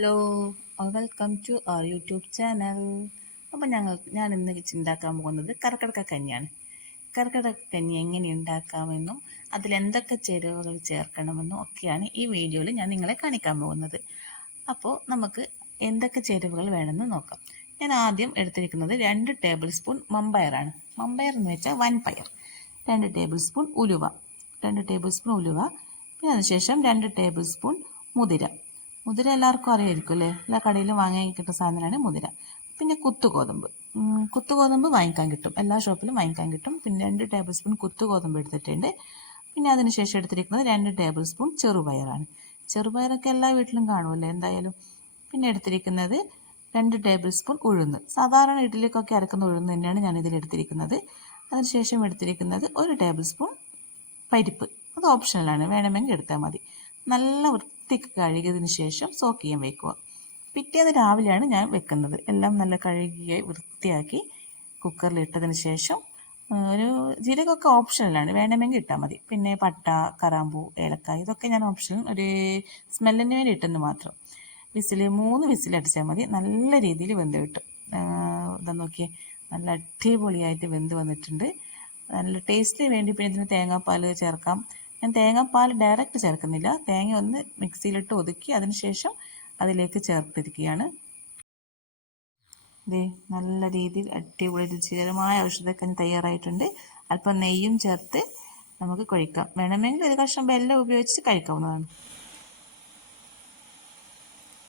Hello, welcome to our YouTube channel. അപ്പോൾ ഞാൻ ഇന്ന് ഉണ്ടാക്കാൻ പോകുന്നത് കർക്കിടക കഞ്ഞിയാണ്. കർക്കിടക കഞ്ഞി എങ്ങനെ ഉണ്ടാക്കാമെന്നും അതിലെന്തൊക്കെ ചേരുവകൾ ചേർക്കണമെന്നും ഒക്കെയാണ് ഈ വീഡിയോയിൽ ഞാൻ നിങ്ങളെ കാണിക്കാൻ പോകുന്നത്. അപ്പോൾ നമുക്ക് എന്തൊക്കെ ചേരുവകൾ വേണമെന്ന് നോക്കാം. ഞാൻ ആദ്യം എടുത്തിരിക്കുന്നത് 2 ടേബിൾ സ്പൂൺ മമ്പയറാണ്. മമ്പയർ എന്ന് വെച്ചാൽ വൻപയർ. 2 ടേബിൾ സ്പൂൺ ഉലുവ, 2 ടേബിൾ സ്പൂൺ ഉലുവ. പിന്നെ അതിനുശേഷം 2 ടേബിൾ സ്പൂൺ മുതിര. മുതിര എല്ലാവർക്കും അറിയായിരിക്കും അല്ലേ, എല്ലാ കടയിലും വാങ്ങാൻ കിട്ടുന്ന സാധനമാണ് മുതിര. പിന്നെ കുത്തുഗോതമ്പ്, കുത്തുഗോതമ്പ് വാങ്ങിക്കാൻ കിട്ടും, എല്ലാ ഷോപ്പിലും വാങ്ങിക്കാൻ കിട്ടും. പിന്നെ 2 ടേബിൾ സ്പൂൺ കുത്തുഗോതമ്പ് എടുത്തിട്ടുണ്ട്. പിന്നെ അതിനുശേഷം എടുത്തിരിക്കുന്നത് 2 ടേബിൾ സ്പൂൺ ചെറുപയറാണ്. ചെറുപയറൊക്കെ എല്ലാ വീട്ടിലും കാണുമല്ലോ എന്തായാലും. പിന്നെ എടുത്തിരിക്കുന്നത് 2 ടേബിൾ സ്പൂൺ ഉഴുന്ന്, സാധാരണ ഇഡ്ഡലിക്കൊക്കെ അരക്കുന്ന ഉഴുന്ന് തന്നെയാണ് ഞാൻ ഇതിൽ എടുത്തിരിക്കുന്നത്. അതിനുശേഷം എടുത്തിരിക്കുന്നത് 1 ടേബിൾ സ്പൂൺ പരിപ്പ്, അത് ഓപ്ഷണലാണ്, വേണമെങ്കിൽ എടുത്താൽ മതി. നല്ല വൃത്തിക്ക് കഴുകിയതിന് ശേഷം സോക്ക് ചെയ്യാൻ വെക്കുക. പിറ്റേന്ന് രാവിലെയാണ് ഞാൻ വെക്കുന്നത്. എല്ലാം നല്ല കഴുകി വൃത്തിയാക്കി കുക്കറിൽ ഇട്ടതിന് ശേഷം ഒരു ജീരകമൊക്കെ ഓപ്ഷണലാണ്, വേണമെങ്കിൽ ഇട്ടാൽ മതി. പിന്നെ പട്ട, കറാമ്പൂ, ഏലക്കായ ഇതൊക്കെ ഞാൻ ഓപ്ഷണൽ, ഒരു സ്മെല്ലിന് വേണ്ടി ഇട്ടെന്ന് മാത്രം. 3 വിസിൽ അടിച്ചാൽ മതി, നല്ല രീതിയിൽ വെന്ത് കിട്ടും. ഇതാ നോക്കിയേ, നല്ല അടിപൊളിയായിട്ട് വെന്ത് വന്നിട്ടുണ്ട്. നല്ല ടേസ്റ്റിന് വേണ്ടി പിന്നെ ഇതിന് തേങ്ങാപ്പാൽ ചേർക്കാം. ഞാൻ തേങ്ങാപ്പാൽ ഡയറക്റ്റ് ചേർക്കുന്നില്ല, തേങ്ങ ഒന്ന് മിക്സിയിലിട്ട് ഒതുക്കി അതിനുശേഷം അതിലേക്ക് ചേർത്തിരിക്കുകയാണ്. ഇതേ നല്ല രീതിയിൽ അടിപൊളി രുചികരമായ ഔഷധക്കഞ്ഞി തയ്യാറായിട്ടുണ്ട്. അല്പം നെയ്യും ചേർത്ത് നമുക്ക് കഴിക്കാം. വേണമെങ്കിൽ ഒരു കഷ്ണം വെല്ലം ഉപയോഗിച്ച് കഴിക്കാവുന്നതാണ്.